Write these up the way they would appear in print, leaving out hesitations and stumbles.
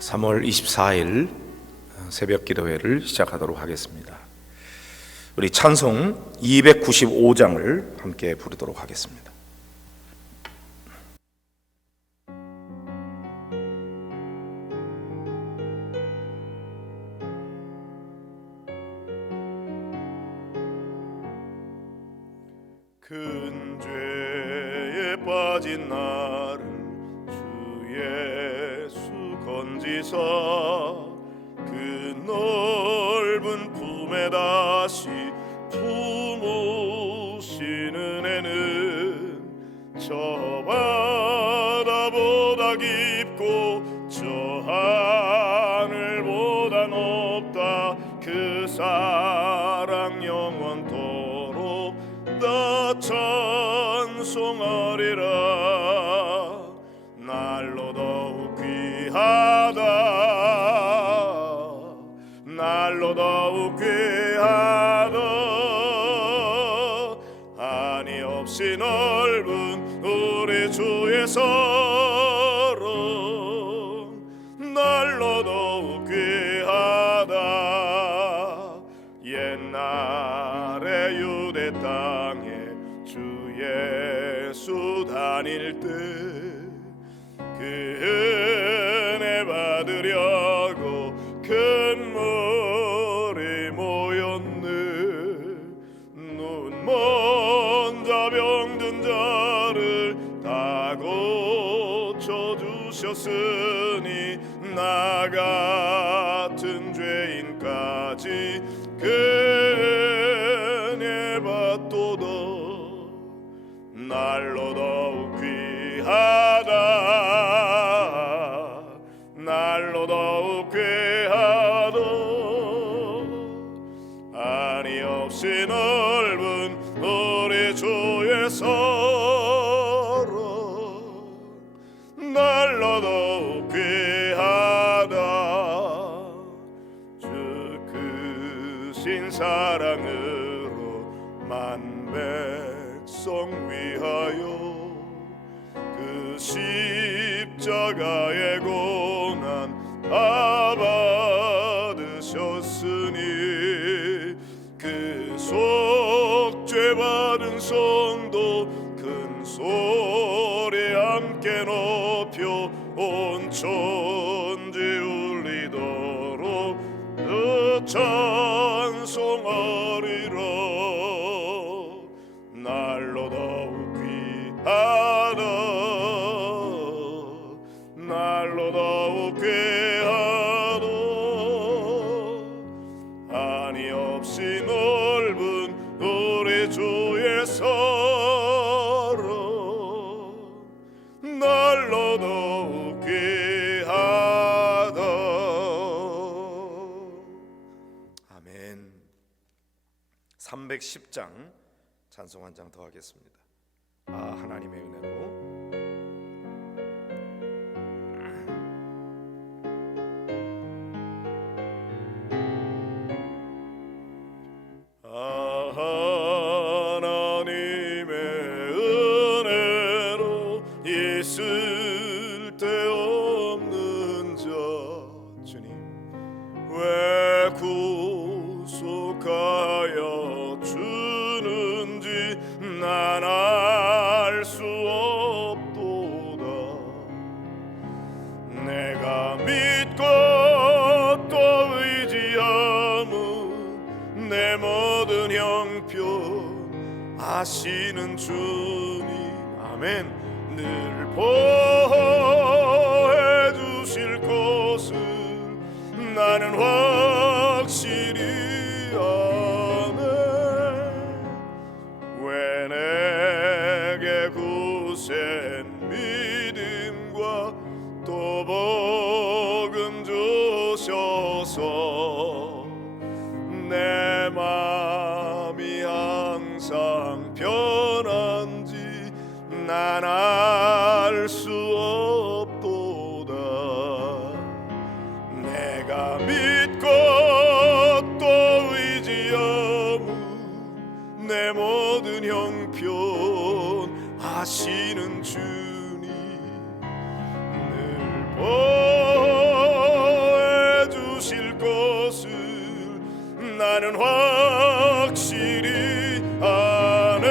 3월 24일 새벽 기도회를 시작하도록 하겠습니다. 우리 찬송 295장을 함께 부르도록 하겠습니다. 큰 죄에 빠진 나를 주 예수 건지사 그 넓은 품에 다시 품으시는 애는 저 바다보다 깊고 저 하늘보다 높다. 그 사랑 영원토록 나 찬송하리라. 날로 더욱 귀하다. 날로 더욱 귀하다. 한이 없이 넓은 우리 주의 사랑 날로 더욱 귀하다. 옛날에 유대 땅에 주 예수 다닐 때 그 은혜 받으려고 큰 물이 모였네. 눈먼 자 병든 자를 다 고쳐주셨으니 나 같은 죄인까지 그 은혜 받도다. 날로 더욱 귀하다. 날로 더욱 귀하다. 한이 없이 넓은 우리 주의 사랑 날로 더욱 귀하다. 주 크신 사랑으로 만 백성 위하여 그 십자가의 고난 다 받으셨으니 그 속죄 받은 성도 큰 소리 함께 높여 온 천지 울리도록 그 찬송하리라. 날로 더욱 귀하다. 날로 더욱 귀하다. 한이 없이 넓은 우리 주의 사랑 날로 더욱 귀하다. 아멘. 310장 찬송 한 장 더 하겠습니다. 하나님의 은혜로. 하나님의 은혜로 있을 데 없는 자 주님 왜 구속하여 주는지 난 알 수 없도다. 내가 믿고 또 의지함은 내 모든 형편 아시는 주님 아멘. 늘 보호해 주실 것을 나는 확실히 아네. 왜 내게 굳센 믿음과 또 복음 주셔서 내 맘이 항상 편한지 난 알 수 없도다. 내가 믿고 또 의지함은 내 모든 형편 아시는 주님 늘 보호해 나는 확실히 아네.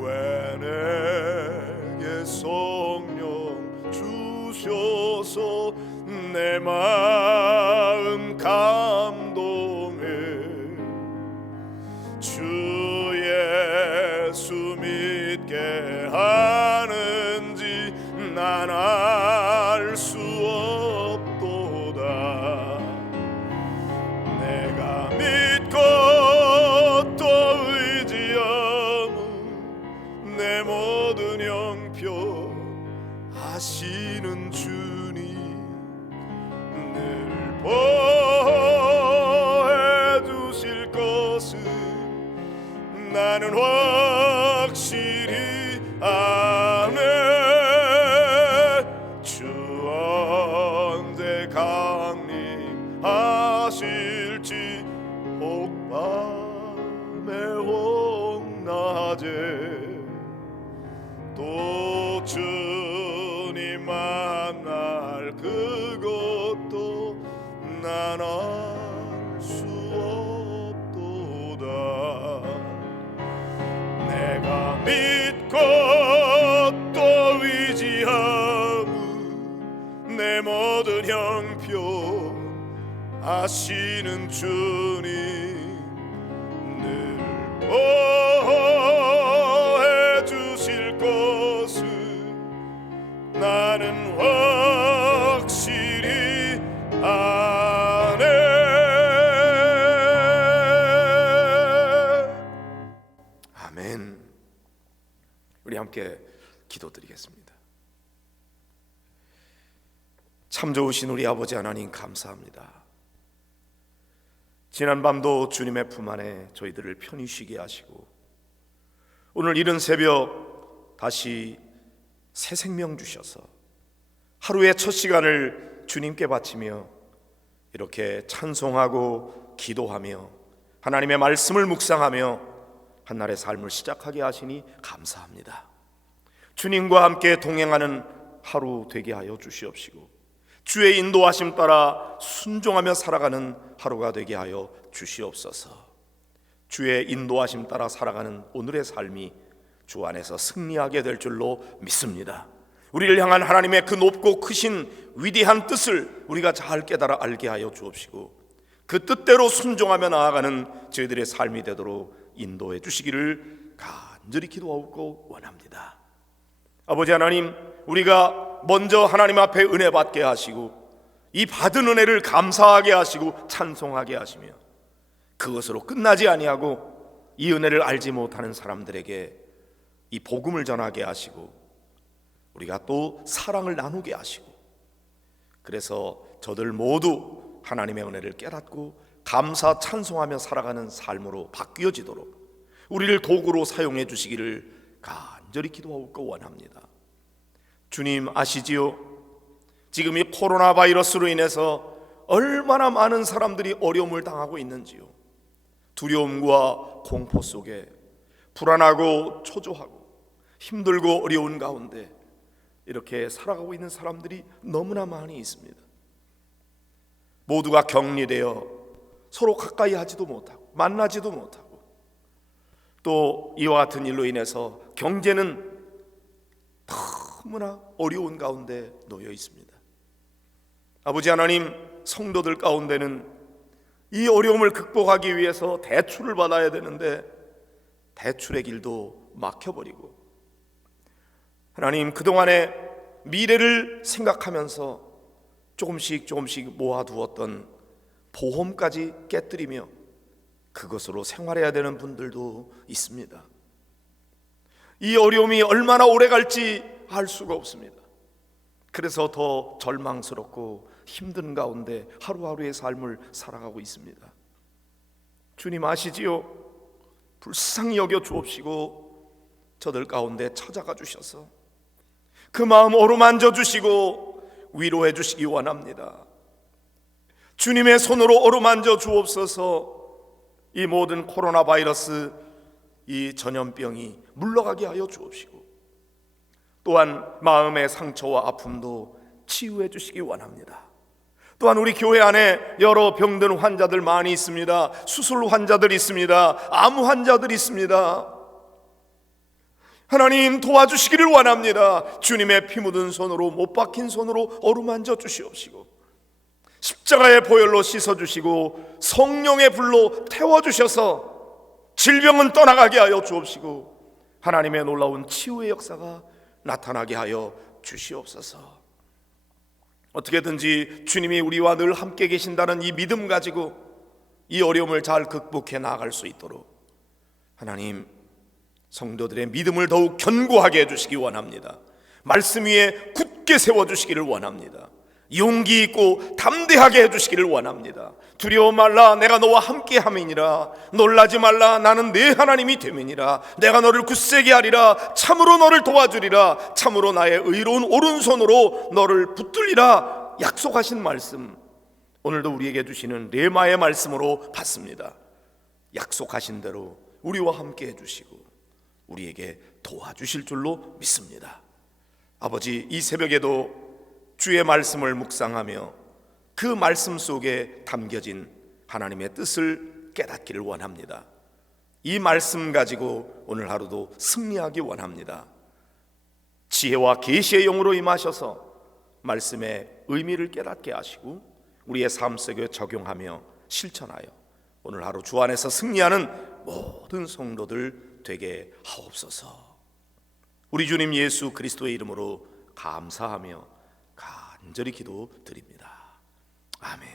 왜 내게 성령 주셔서 내 마음 감동해. 주 예수 믿게 하는지 난 알 수 없도다. 내가 믿고 또 의지하는 내 모든 형편 아시는 주님 늘 보호해 주실 것을 나는 확실히 아네. 주 언제 강림하실지 혹 밤에 혹 낮에 또 주님 만날 그것도 난 알 수 없도다. 내가 믿고 또 의지하는 내 모든 형편 아시는 주님 늘 보호해 주실 것을 나는 확실히 아네. 아멘. 우리 함께 기도드리겠습니다. 참 좋으신 우리 아버지 하나님 감사합니다. 지난 밤도 주님의 품 안에 저희들을 편히 쉬게 하시고 오늘 이른 새벽 다시 새 생명 주셔서 하루의 첫 시간을 주님께 바치며 이렇게 찬송하고 기도하며 하나님의 말씀을 묵상하며 한날의 삶을 시작하게 하시니 감사합니다. 주님과 함께 동행하는 하루 되게 하여 주시옵시고 주의 인도하심 따라 순종하며 살아가는 하루가 되게 하여 주시옵소서. 주의 인도하심 따라 살아가는 오늘의 삶이 주 안에서 승리하게 될 줄로 믿습니다. 우리를 향한 하나님의 그 높고 크신 위대한 뜻을 우리가 잘 깨달아 알게 하여 주옵시고 그 뜻대로 순종하며 나아가는 저희들의 삶이 되도록 인도해 주시기를 간절히 기도하고 원합니다. 아버지 하나님, 우리가 먼저 하나님 앞에 은혜 받게 하시고 이 받은 은혜를 감사하게 하시고 찬송하게 하시며 그것으로 끝나지 아니하고 이 은혜를 알지 못하는 사람들에게 이 복음을 전하게 하시고 우리가 또 사랑을 나누게 하시고 그래서 저들 모두 하나님의 은혜를 깨닫고 감사 찬송하며 살아가는 삶으로 바뀌어지도록 우리를 도구로 사용해 주시기를 간절히 기도하고 원합니다. 주님 아시지요? 지금 이 코로나 바이러스로 인해서 얼마나 많은 사람들이 어려움을 당하고 있는지요. 두려움과 공포 속에 불안하고 초조하고 힘들고 어려운 가운데 이렇게 살아가고 있는 사람들이 너무나 많이 있습니다. 모두가 격리되어 서로 가까이 하지도 못하고 만나지도 못하고 또 이와 같은 일로 인해서 경제는 너무나 어려운 가운데 놓여 있습니다. 아버지 하나님, 성도들 가운데는 이 어려움을 극복하기 위해서 대출을 받아야 되는데 대출의 길도 막혀버리고 하나님, 그동안에 미래를 생각하면서 조금씩 모아두었던 보험까지 깨뜨리며 그것으로 생활해야 되는 분들도 있습니다. 이 어려움이 얼마나 오래 갈지 알 수가 없습니다. 그래서 더 절망스럽고 힘든 가운데 하루하루의 삶을 살아가고 있습니다. 주님 아시지요? 불쌍히 여겨 주옵시고 저들 가운데 찾아가 주셔서 그 마음 어루만져 주시고 위로해 주시기 원합니다. 주님의 손으로 어루만져 주옵소서. 이 모든 코로나 바이러스, 이 전염병이 물러가게 하여 주옵시고 또한 마음의 상처와 아픔도 치유해 주시기 원합니다. 또한 우리 교회 안에 여러 병든 환자들 많이 있습니다. 수술 환자들 있습니다. 암 환자들 있습니다. 하나님 도와주시기를 원합니다. 주님의 피 묻은 손으로, 못 박힌 손으로 어루만져 주시옵시고, 십자가의 보혈로 씻어주시고, 성령의 불로 태워주셔서 질병은 떠나가게 하여 주옵시고, 하나님의 놀라운 치유의 역사가 나타나게 하여 주시옵소서. 어떻게든지 주님이 우리와 늘 함께 계신다는 이 믿음 가지고 이 어려움을 잘 극복해 나아갈 수 있도록 하나님, 성도들의 믿음을 더욱 견고하게 해주시기 원합니다. 말씀 위에 굳게 세워주시기를 원합니다. 용기 있고 담대하게 해주시기를 원합니다. 두려워 말라, 내가 너와 함께 함이니라. 놀라지 말라, 나는 네 하나님이 됨이니라. 내가 너를 굳세게 하리라. 참으로 너를 도와주리라. 참으로 나의 의로운 오른손으로 너를 붙들리라. 약속하신 말씀, 오늘도 우리에게 주시는 레마의 말씀으로 받습니다. 약속하신 대로 우리와 함께 해주시고 우리에게 도와주실 줄로 믿습니다. 아버지, 이 새벽에도 주의 말씀을 묵상하며 그 말씀 속에 담겨진 하나님의 뜻을 깨닫기를 원합니다. 이 말씀 가지고 오늘 하루도 승리하기 원합니다. 지혜와 계시의 영으로 임하셔서 말씀의 의미를 깨닫게 하시고 우리의 삶 속에 적용하며 실천하여 오늘 하루 주 안에서 승리하는 모든 성도들 되게 하옵소서. 우리 주님 예수 그리스도의 이름으로 감사하며 간절히 기도드립니다. 아멘.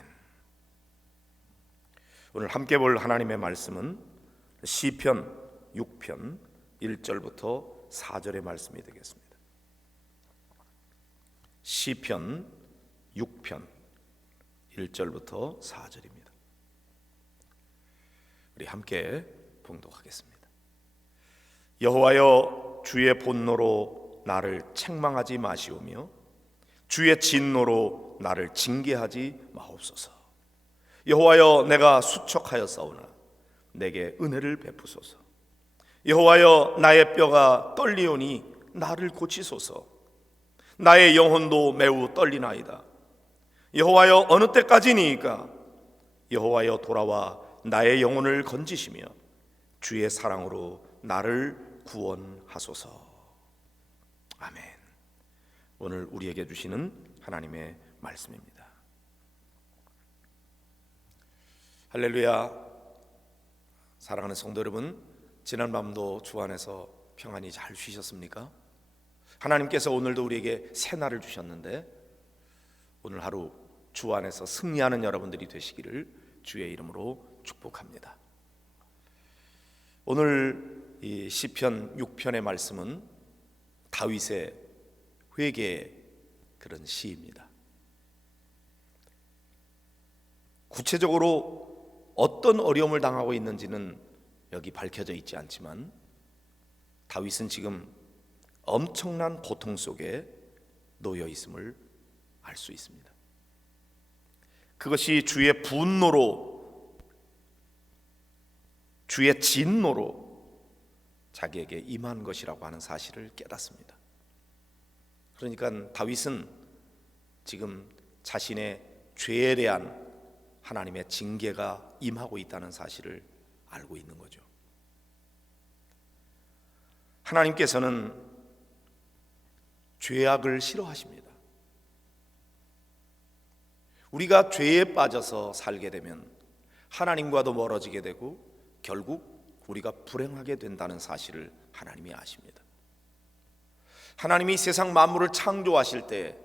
오늘 함께 볼 하나님의 말씀은 시편 6편 1절부터 4절의 말씀이 되겠습니다. 시편 6편 1절부터 4절입니다. 우리 함께 봉독하겠습니다. 여호와여, 주의 분노로 나를 책망하지 마시오며 주의 진노로 나를 징계하지 마옵소서. 여호와여, 내가 수척하였사오나 내게 은혜를 베푸소서. 여호와여, 나의 뼈가 떨리오니 나를 고치소서. 나의 영혼도 매우 떨리나이다. 여호와여, 어느 때까지니이까? 여호와여, 돌아와 나의 영혼을 건지시며 주의 사랑으로 나를 구원하소서. 아멘. 오늘 우리에게 주시는 하나님의 말씀입니다. 할렐루야. 사랑하는 성도 여러분, 지난 밤도 주 안에서 평안히 잘 쉬셨습니까? 하나님께서 오늘도 우리에게 새 날을 주셨는데 오늘 하루 주 안에서 승리하는 여러분들이 되시기를 주의 이름으로 축복합니다. 오늘 이 시편 6편의 말씀은 다윗의 회개의 그런 시입니다. 구체적으로 어떤 어려움을 당하고 있는지는 여기 밝혀져 있지 않지만 다윗은 지금 엄청난 고통 속에 놓여 있음을 알 수 있습니다. 그것이 주의 분노로, 주의 진노로 자기에게 임한 것이라고 하는 사실을 깨닫습니다. 그러니까 다윗은 지금 자신의 죄에 대한 하나님의 징계가 임하고 있다는 사실을 알고 있는 거죠. 하나님께서는 죄악을 싫어하십니다. 우리가 죄에 빠져서 살게 되면 하나님과도 멀어지게 되고 결국 우리가 불행하게 된다는 사실을 하나님이 아십니다. 하나님이 세상 만물을 창조하실 때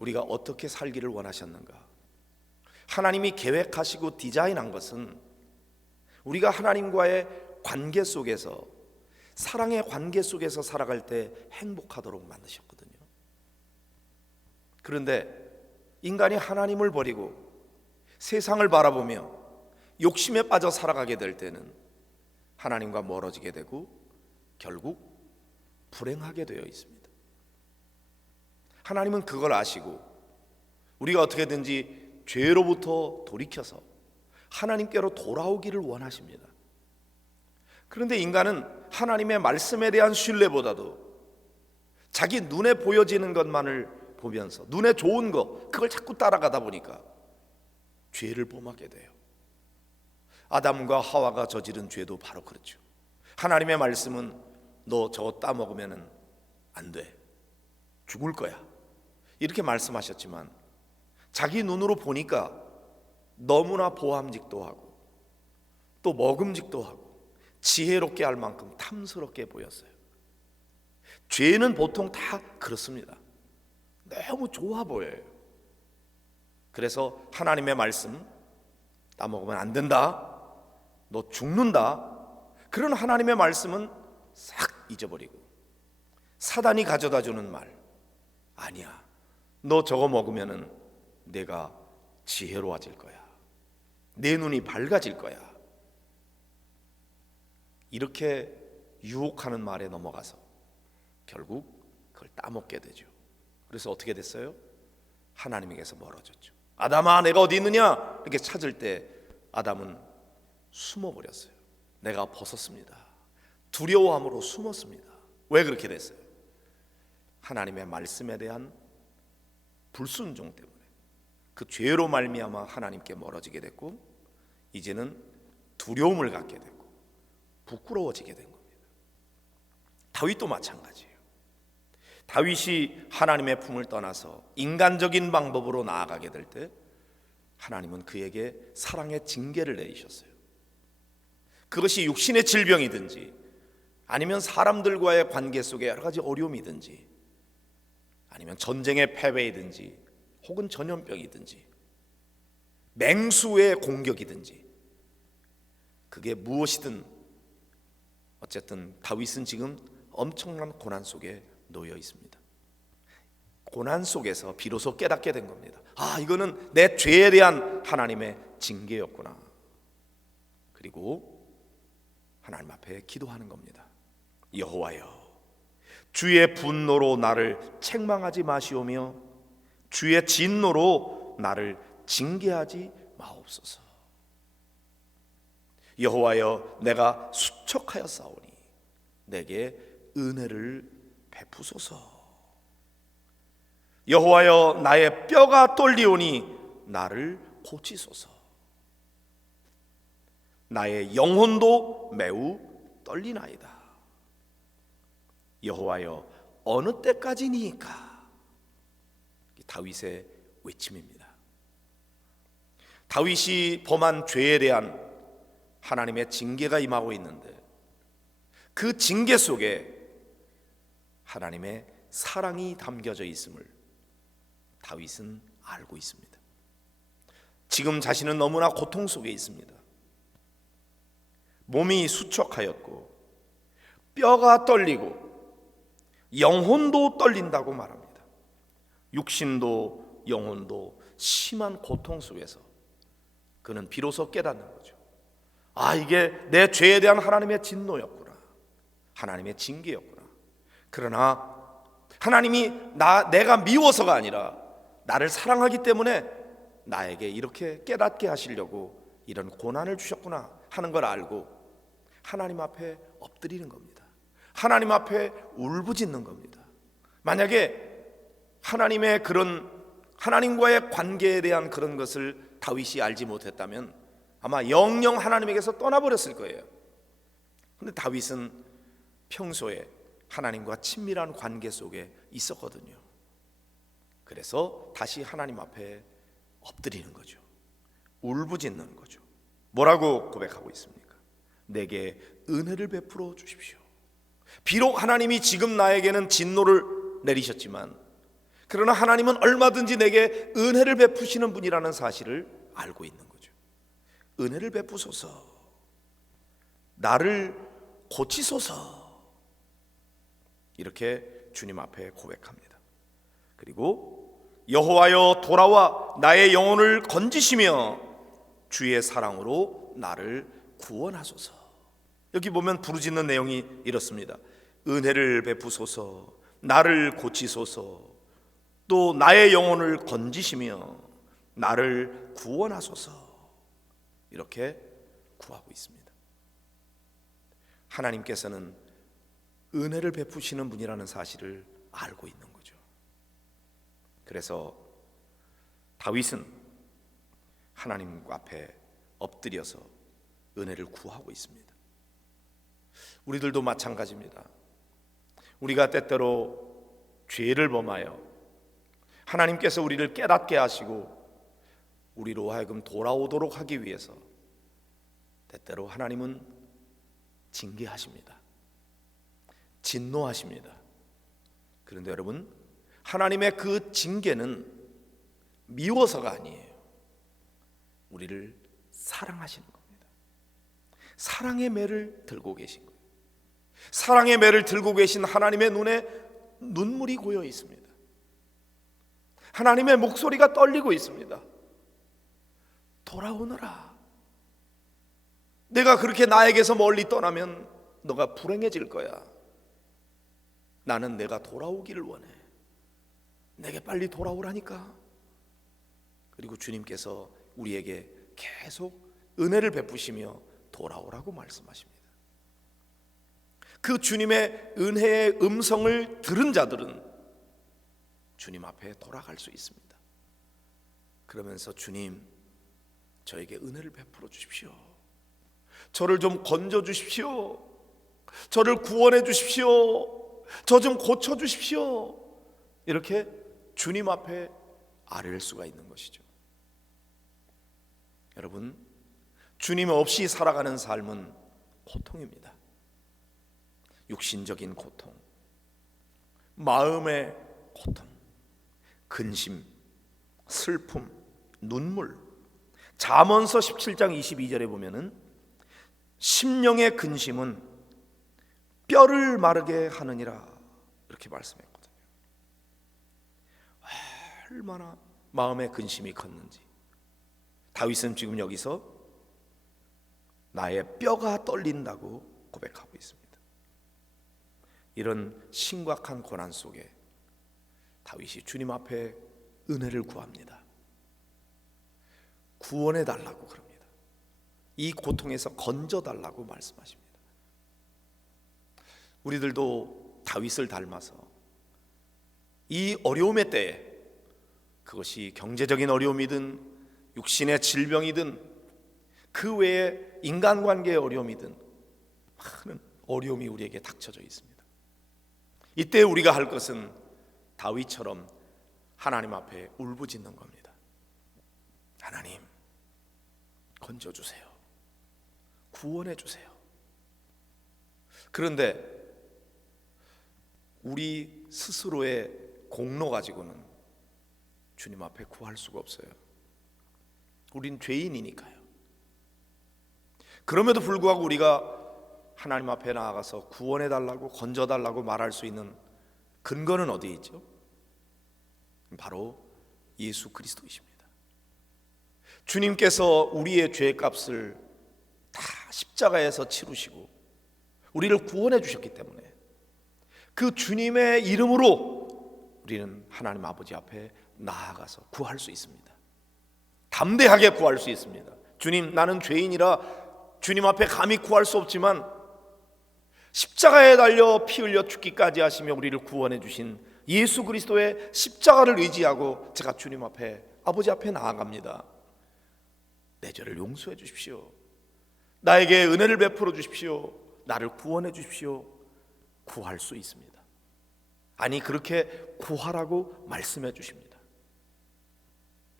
우리가 어떻게 살기를 원하셨는가? 하나님이 계획하시고 디자인한 것은 우리가 하나님과의 관계 속에서, 사랑의 관계 속에서 살아갈 때 행복하도록 만드셨거든요. 그런데 인간이 하나님을 버리고 세상을 바라보며 욕심에 빠져 살아가게 될 때는 하나님과 멀어지게 되고 결국 불행하게 되어 있습니다. 하나님은 그걸 아시고 우리가 어떻게든지 죄로부터 돌이켜서 하나님께로 돌아오기를 원하십니다. 그런데 인간은 하나님의 말씀에 대한 신뢰보다도 자기 눈에 보여지는 것만을 보면서 눈에 좋은 거 그걸 자꾸 따라가다 보니까 죄를 범하게 돼요. 아담과 하와가 저지른 죄도 바로 그렇죠. 하나님의 말씀은 너 저거 따먹으면 안 돼, 죽을 거야, 이렇게 말씀하셨지만 자기 눈으로 보니까 너무나 보암직도 하고 또 먹음직도 하고 지혜롭게 할 만큼 탐스럽게 보였어요. 죄는 보통 다 그렇습니다. 너무 좋아 보여요. 그래서 하나님의 말씀 따먹으면 안 된다, 너 죽는다, 그런 하나님의 말씀은 싹 잊어버리고 사단이 가져다 주는 말, 아니야, 너 저거 먹으면은 내가 지혜로워질 거야, 내 눈이 밝아질 거야, 이렇게 유혹하는 말에 넘어가서 결국 그걸 따먹게 되죠. 그래서 어떻게 됐어요? 하나님에게서 멀어졌죠. 아담아 내가 어디 있느냐 이렇게 찾을 때 아담은 숨어버렸어요. 내가 벗었습니다. 두려워함으로 숨었습니다. 왜 그렇게 됐어요? 하나님의 말씀에 대한 불순종 때문에, 그 죄로 말미암아 하나님께 멀어지게 됐고 이제는 두려움을 갖게 되고 부끄러워지게 된 겁니다. 다윗도 마찬가지예요. 다윗이 하나님의 품을 떠나서 인간적인 방법으로 나아가게 될 때 하나님은 그에게 사랑의 징계를 내리셨어요. 그것이 육신의 질병이든지 아니면 사람들과의 관계 속에 여러 가지 어려움이든지 아니면 전쟁의 패배이든지 혹은 전염병이든지 맹수의 공격이든지 그게 무엇이든 어쨌든 다윗은 지금 엄청난 고난 속에 놓여 있습니다. 고난 속에서 비로소 깨닫게 된 겁니다. 아, 이거는 내 죄에 대한 하나님의 징계였구나. 그리고 하나님 앞에 기도하는 겁니다. 여호와여, 주의 분노로 나를 책망하지 마시오며 주의 진노로 나를 징계하지 마옵소서. 여호와여, 내가 수척하였사오니 내게 은혜를 베푸소서. 여호와여, 나의 뼈가 떨리오니 나를 고치소서. 나의 영혼도 매우 떨리나이다. 여호와여, 어느 때까지니까? 다윗의 외침입니다. 다윗이 범한 죄에 대한 하나님의 징계가 임하고 있는데 그 징계 속에 하나님의 사랑이 담겨져 있음을 다윗은 알고 있습니다. 지금 자신은 너무나 고통 속에 있습니다. 몸이 수척하였고 뼈가 떨리고 영혼도 떨린다고 말합니다. 육신도 영혼도 심한 고통 속에서 그는 비로소 깨닫는 거죠. 아, 이게 내 죄에 대한 하나님의 진노였구나, 하나님의 징계였구나. 그러나 하나님이 내가 미워서가 아니라 나를 사랑하기 때문에 나에게 이렇게 깨닫게 하시려고 이런 고난을 주셨구나 하는 걸 알고 하나님 앞에 엎드리는 겁니다. 하나님 앞에 울부짖는 겁니다. 만약에 하나님의 그런 하나님과의 관계에 대한 그런 것을 다윗이 알지 못했다면 아마 영영 하나님에게서 떠나버렸을 거예요. 그런데 다윗은 평소에 하나님과 친밀한 관계 속에 있었거든요. 그래서 다시 하나님 앞에 엎드리는 거죠. 울부짖는 거죠. 뭐라고 고백하고 있습니까? 내게 은혜를 베풀어 주십시오. 비록 하나님이 지금 나에게는 진노를 내리셨지만 그러나 하나님은 얼마든지 내게 은혜를 베푸시는 분이라는 사실을 알고 있는 거죠. 은혜를 베푸소서, 나를 고치소서, 이렇게 주님 앞에 고백합니다. 그리고 여호와여, 돌아와 나의 영혼을 건지시며 주의 사랑으로 나를 구원하소서. 여기 보면 부르짖는 내용이 이렇습니다. 은혜를 베푸소서, 나를 고치소서, 또 나의 영혼을 건지시며 나를 구원하소서, 이렇게 구하고 있습니다. 하나님께서는 은혜를 베푸시는 분이라는 사실을 알고 있는 거죠. 그래서 다윗은 하나님 앞에 엎드려서 은혜를 구하고 있습니다. 우리들도 마찬가지입니다. 우리가 때때로 죄를 범하여 하나님께서 우리를 깨닫게 하시고 우리로 하여금 돌아오도록 하기 위해서 때때로 하나님은 징계하십니다. 진노하십니다. 그런데 여러분, 하나님의 그 징계는 미워서가 아니에요. 우리를 사랑하시는 겁니다. 사랑의 매를 들고 계신 거예요. 사랑의 매를 들고 계신 하나님의 눈에 눈물이 고여 있습니다. 하나님의 목소리가 떨리고 있습니다. 돌아오너라. 내가 그렇게 나에게서 멀리 떠나면 너가 불행해질 거야. 나는 내가 돌아오기를 원해. 내게 빨리 돌아오라니까. 그리고 주님께서 우리에게 계속 은혜를 베푸시며 돌아오라고 말씀하십니다. 그 주님의 은혜의 음성을 들은 자들은 주님 앞에 돌아갈 수 있습니다. 그러면서 주님, 저에게 은혜를 베풀어 주십시오. 저를 좀 건져 주십시오. 저를 구원해 주십시오. 저 좀 고쳐 주십시오. 이렇게 주님 앞에 아뢰일 수가 있는 것이죠. 여러분, 주님 없이 살아가는 삶은 고통입니다. 육신적인 고통, 마음의 고통, 근심, 슬픔, 눈물. 잠언서 17장 22절에 보면은 심령의 근심은 뼈를 마르게 하느니라 이렇게 말씀했거든요. 얼마나 마음의 근심이 컸는지. 다윗은 지금 여기서 나의 뼈가 떨린다고 고백하고 있습니다. 이런 심각한 고난 속에 다윗이 주님 앞에 은혜를 구합니다. 구원해 달라고 그럽니다. 이 고통에서 건져 달라고 말씀하십니다. 우리들도 다윗을 닮아서 이 어려움의 때에, 그것이 경제적인 어려움이든 육신의 질병이든 그 외에 인간관계의 어려움이든 많은 어려움이 우리에게 닥쳐져 있습니다. 이때 우리가 할 것은 다윗처럼 하나님 앞에 울부짖는 겁니다. 하나님, 건져주세요. 구원해주세요. 그런데 우리 스스로의 공로 가지고는 주님 앞에 구할 수가 없어요. 우린 죄인이니까요. 그럼에도 불구하고 우리가 하나님 앞에 나아가서 구원해달라고, 건져달라고 말할 수 있는 근거는 어디에 있죠? 바로 예수 그리스도이십니다. 주님께서 우리의 죄값을 다 십자가에서 치르시고 우리를 구원해 주셨기 때문에 그 주님의 이름으로 우리는 하나님 아버지 앞에 나아가서 구할 수 있습니다. 담대하게 구할 수 있습니다. 주님, 나는 죄인이라 주님 앞에 감히 구할 수 없지만 십자가에 달려 피 흘려 죽기까지 하시며 우리를 구원해 주신 예수 그리스도의 십자가를 의지하고 제가 주님 앞에, 아버지 앞에 나아갑니다. 내 죄를 용서해 주십시오. 나에게 은혜를 베풀어 주십시오. 나를 구원해 주십시오. 구할 수 있습니다. 아니, 그렇게 구하라고 말씀해 주십니다.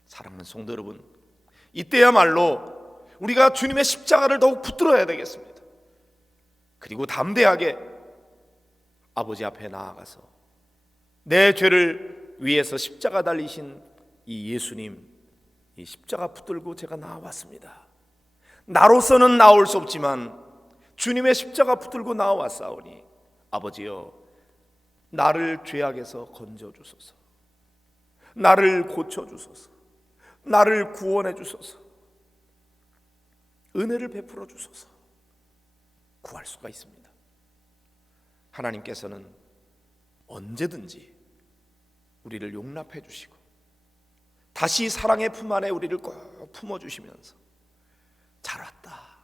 사랑하는 성도 여러분, 이때야말로 우리가 주님의 십자가를 더욱 붙들어야 되겠습니다. 그리고 담대하게 아버지 앞에 나아가서 내 죄를 위해서 십자가 달리신 이 예수님, 이 십자가 붙들고 제가 나와왔습니다. 나로서는 나올 수 없지만 주님의 십자가 붙들고 나와왔사오니 아버지여, 나를 죄악에서 건져주소서. 나를 고쳐주소서. 나를 구원해 주소서. 은혜를 베풀어 주소서. 구할 수가 있습니다. 하나님께서는 언제든지 우리를 용납해 주시고 다시 사랑의 품 안에 우리를 꼭 품어주시면서 잘 왔다,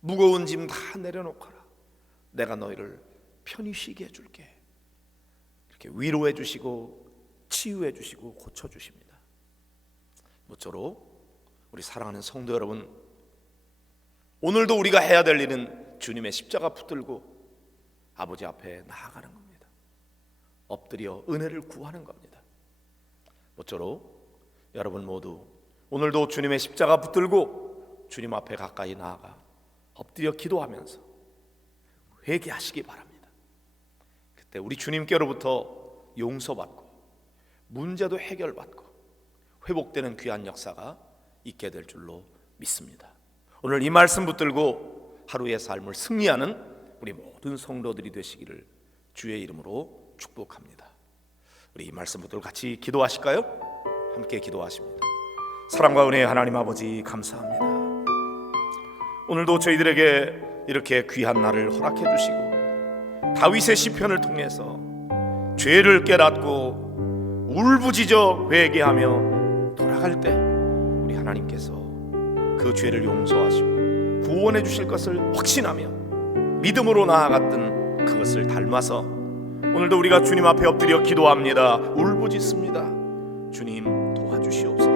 무거운 짐 다 내려놓거라, 내가 너희를 편히 쉬게 해줄게, 이렇게 위로해 주시고 치유해 주시고 고쳐 주십니다. 모쪼록 우리 사랑하는 성도 여러분, 오늘도 우리가 해야 될 일은 주님의 십자가 붙들고 아버지 앞에 나아가는 겁니다. 엎드려 은혜를 구하는 겁니다. 모쪼록 여러분 모두 오늘도 주님의 십자가 붙들고 주님 앞에 가까이 나아가 엎드려 기도하면서 회개하시기 바랍니다. 그때 우리 주님께로부터 용서받고 문제도 해결받고 회복되는 귀한 역사가 있게 될 줄로 믿습니다. 오늘 이 말씀 붙들고 하루의 삶을 승리하는 우리 모든 성도들이 되시기를 주의 이름으로 축복합니다. 우리 이 말씀 붙들고 같이 기도하실까요? 함께 기도하십니다. 사랑과 은혜의 하나님 아버지, 감사합니다. 오늘도 저희들에게 이렇게 귀한 날을 허락해 주시고 다윗의 시편을 통해서 죄를 깨닫고 울부짖어 회개하며 돌아갈 때 우리 하나님께서 그 죄를 용서하시고 구원해 주실 것을 확신하며 믿음으로 나아갔던 그것을 닮아서 오늘도 우리가 주님 앞에 엎드려 기도합니다. 울부짖습니다. 주님 도와주시옵소서.